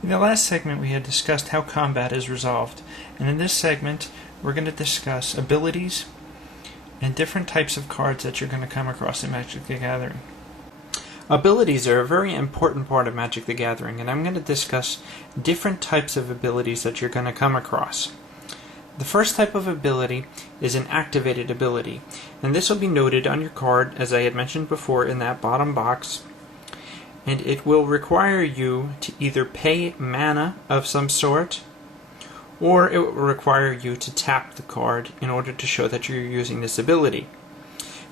In the last segment we had discussed how combat is resolved, and in this segment we're going to discuss abilities and different types of cards that you're going to come across in Magic the Gathering. Abilities are a very important part of Magic the Gathering, and I'm going to discuss different types of abilities that you're going to come across. The first type of ability is an activated ability, and this will be noted on your card, as I had mentioned before, in that bottom box. And it will require you to either pay mana of some sort, or it will require you to tap the card in order to show that you're using this ability.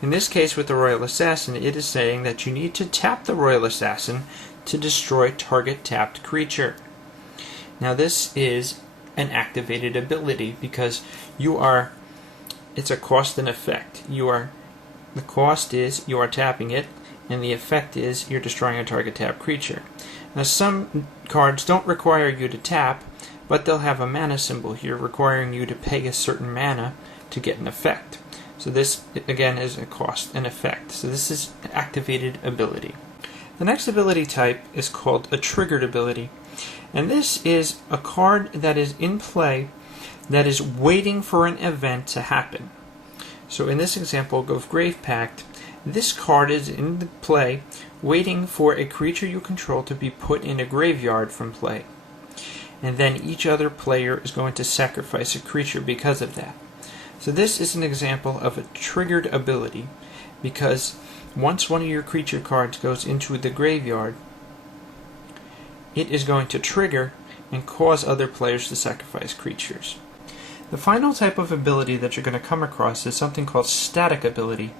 In this case with the Royal Assassin, it is saying that you need to tap the Royal Assassin to destroy target tapped creature. Now this is an activated ability because it's a cost and effect. The cost is you are tapping it, and the effect is you're destroying a target tapped creature. Now some cards don't require you to tap, but they'll have a mana symbol here requiring you to pay a certain mana to get an effect. So this again is a cost and effect. So this is an activated ability. The next ability type is called a triggered ability, and this is a card that is in play that is waiting for an event to happen. So in this example of Grave Pact, this card is in the play waiting for a creature you control to be put in a graveyard from play. And then each other player is going to sacrifice a creature because of that. So this is an example of a triggered ability, because once one of your creature cards goes into the graveyard, it is going to trigger and cause other players to sacrifice creatures. The final type of ability that you're going to come across is something called static ability,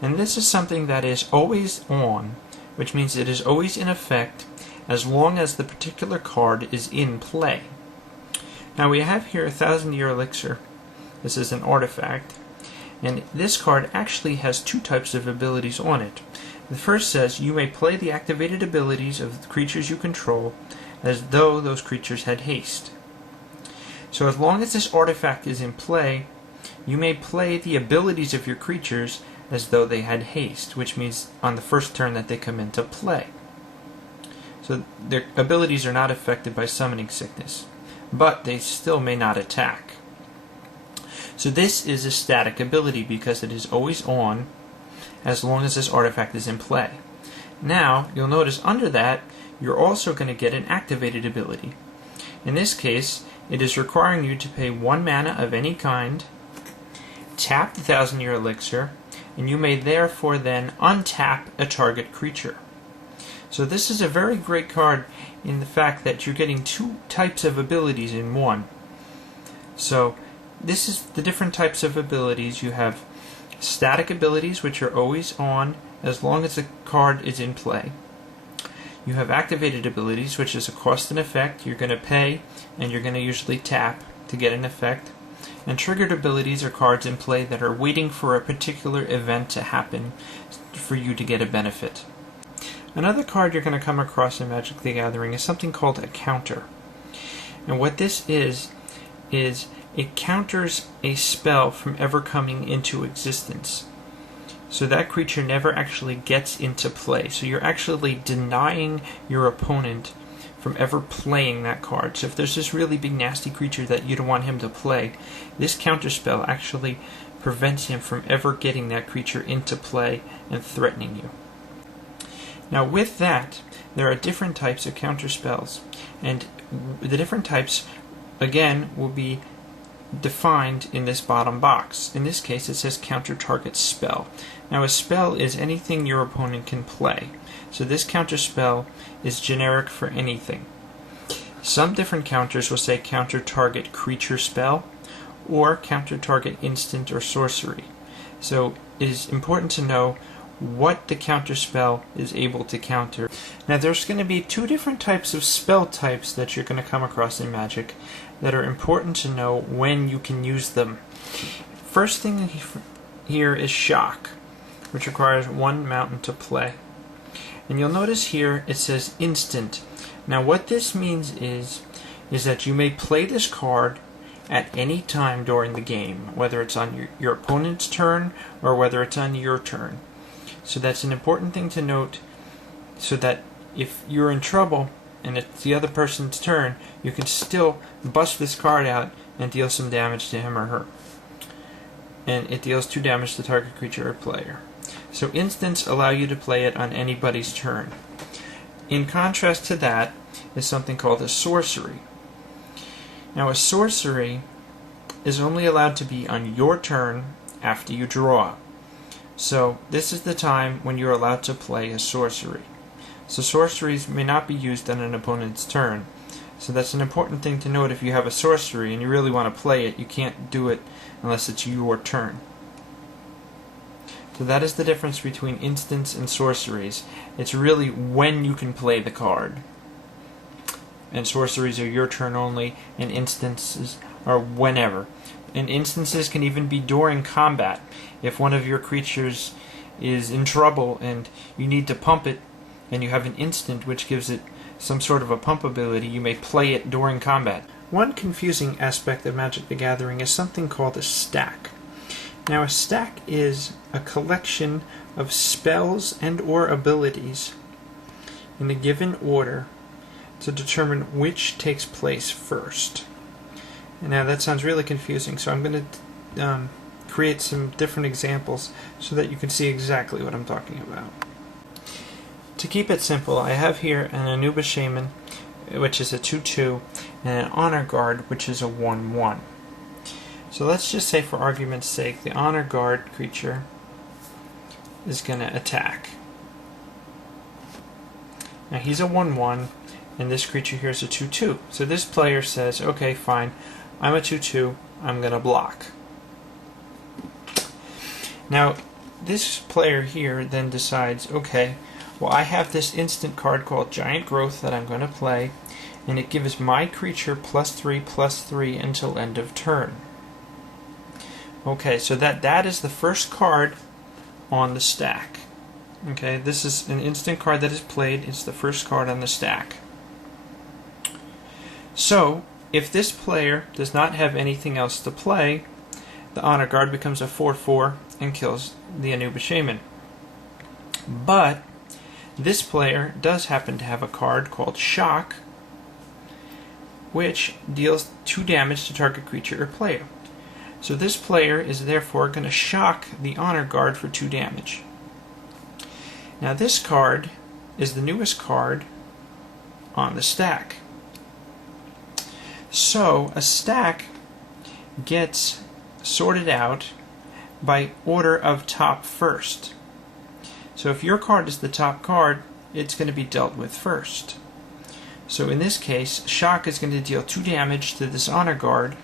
and this is something that is always on, which means it is always in effect as long as the particular card is in play. Now we have here 1,000-Year Elixir. This is an artifact, and this card actually has two types of abilities on it. The first says you may play the activated abilities of the creatures you control as though those creatures had haste. So as long as this artifact is in play, you may play the abilities of your creatures as though they had haste, which means on the first turn that they come into play. So their abilities are not affected by summoning sickness, but they still may not attack. So this is a static ability because it is always on as long as this artifact is in play. Now, you'll notice under that, you're also going to get an activated ability. In this case, it is requiring you to pay 1 mana of any kind, tap the 1,000-Year Elixir, and you may therefore then untap a target creature. So this is a very great card in the fact that you're getting two types of abilities in one. So this is the different types of abilities. You have static abilities, which are always on as long as the card is in play. You have activated abilities, which is a cost and effect. You're going to pay, and you're going to usually tap to get an effect. And triggered abilities are cards in play that are waiting for a particular event to happen for you to get a benefit. Another card you're going to come across in Magic the Gathering is something called a counter. And what this is it counters a spell from ever coming into existence. So that creature never actually gets into play. So you're actually denying your opponent from ever playing that card. So if there's this really big nasty creature that you don't want him to play, this counter spell actually prevents him from ever getting that creature into play and threatening you. Now with that, there are different types of counter spells, and the different types again will be defined in this bottom box. In this case it says counter target spell. Now a spell is anything your opponent can play. So this counter spell is generic for anything. Some different counters will say counter target creature spell or counter target instant or sorcery. So it is important to know what the counter spell is able to counter. Now there's going to be two different types of spell types that you're going to come across in Magic that are important to know when you can use them. First thing here is Shock, which requires 1 mountain to play. And you'll notice here it says instant. Now what this means is that you may play this card at any time during the game, whether it's on your opponent's turn or whether it's on your turn. So that's an important thing to note, so that if you're in trouble, and it's the other person's turn, you can still bust this card out and deal some damage to him or her. And it deals 2 damage to target creature or player. So instants allow you to play it on anybody's turn. In contrast to that is something called a sorcery. Now a sorcery is only allowed to be on your turn after you draw. So this is the time when you're allowed to play a sorcery. So sorceries may not be used on an opponent's turn. So that's an important thing to note. If you have a sorcery and you really want to play it, you can't do it unless it's your turn. So that is the difference between instants and sorceries. It's really when you can play the card. And sorceries are your turn only, and instances are whenever. And instances can even be during combat. If one of your creatures is in trouble and you need to pump it, and you have an instant which gives it some sort of a pump ability, you may play it during combat. One confusing aspect of Magic the Gathering is something called a stack. Now a stack is a collection of spells and or abilities in a given order to determine which takes place first. And now that sounds really confusing, so I'm going to create some different examples so that you can see exactly what I'm talking about. To keep it simple, I have here an Anubis Shaman, which is a 2/2, and an Honor Guard, which is a 1/1. So let's just say, for argument's sake, the Honor Guard creature is going to attack. Now he's a 1/1, and this creature here is a 2/2. So this player says, okay, fine, I'm a 2/2, I'm going to block. Now this player here then decides, okay, well, I have this instant card called Giant Growth that I'm going to play, and it gives my creature +3/+3 until end of turn. Okay, so that is the first card on the stack. Okay, this is an instant card that is played. It's the first card on the stack. So, if this player does not have anything else to play, the Honor Guard becomes a 4/4 and kills the Anubis Shaman. But this player does happen to have a card called Shock, which deals 2 damage to target creature or player. So this player is therefore going to shock the Honor Guard for 2 damage. Now this card is the newest card on the stack. So a stack gets sorted out by order of top first. So if your card is the top card, it's going to be dealt with first. So in this case, Shock is going to deal 2 damage to this Honor Guard.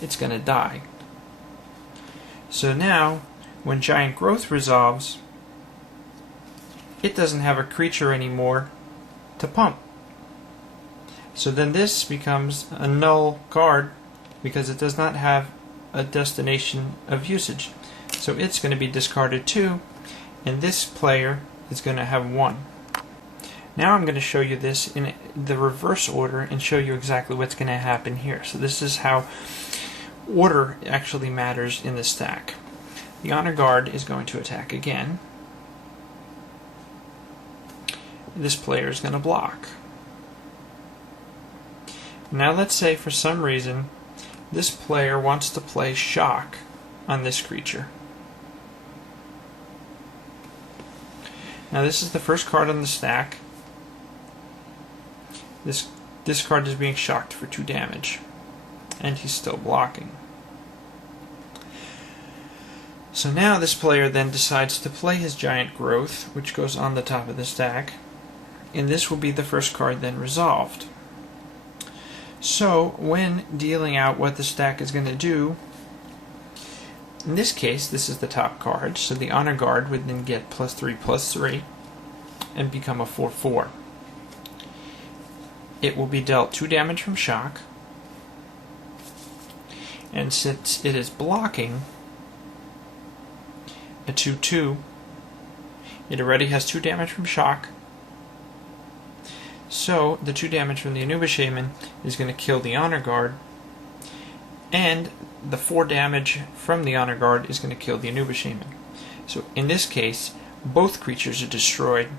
It's going to die. So now, when Giant Growth resolves, it doesn't have a creature anymore to pump. So then this becomes a null card because it does not have a destination of usage. So it's going to be discarded too, and this player is going to have 1. Now I'm going to show you this in the reverse order and show you exactly what's going to happen here. So this is how order actually matters in the stack. The Honor Guard is going to attack again. This player is going to block. Now let's say for some reason this player wants to play Shock on this creature. Now this is the first card on the stack. This card is being shocked for 2 damage, and he's still blocking. So now this player then decides to play his Giant Growth, which goes on the top of the stack, and this will be the first card then resolved. So when dealing out what the stack is going to do, in this case this is the top card, so the Honor Guard would then get +3/+3 and become a 4/4. It will be dealt 2 damage from Shock, and since it is blocking a 2/2, it already has 2 damage from Shock, so the 2 damage from the Anubis Shaman is going to kill the Honor Guard, and the 4 damage from the Honor Guard is going to kill the Anubis Shaman. So in this case, both creatures are destroyed.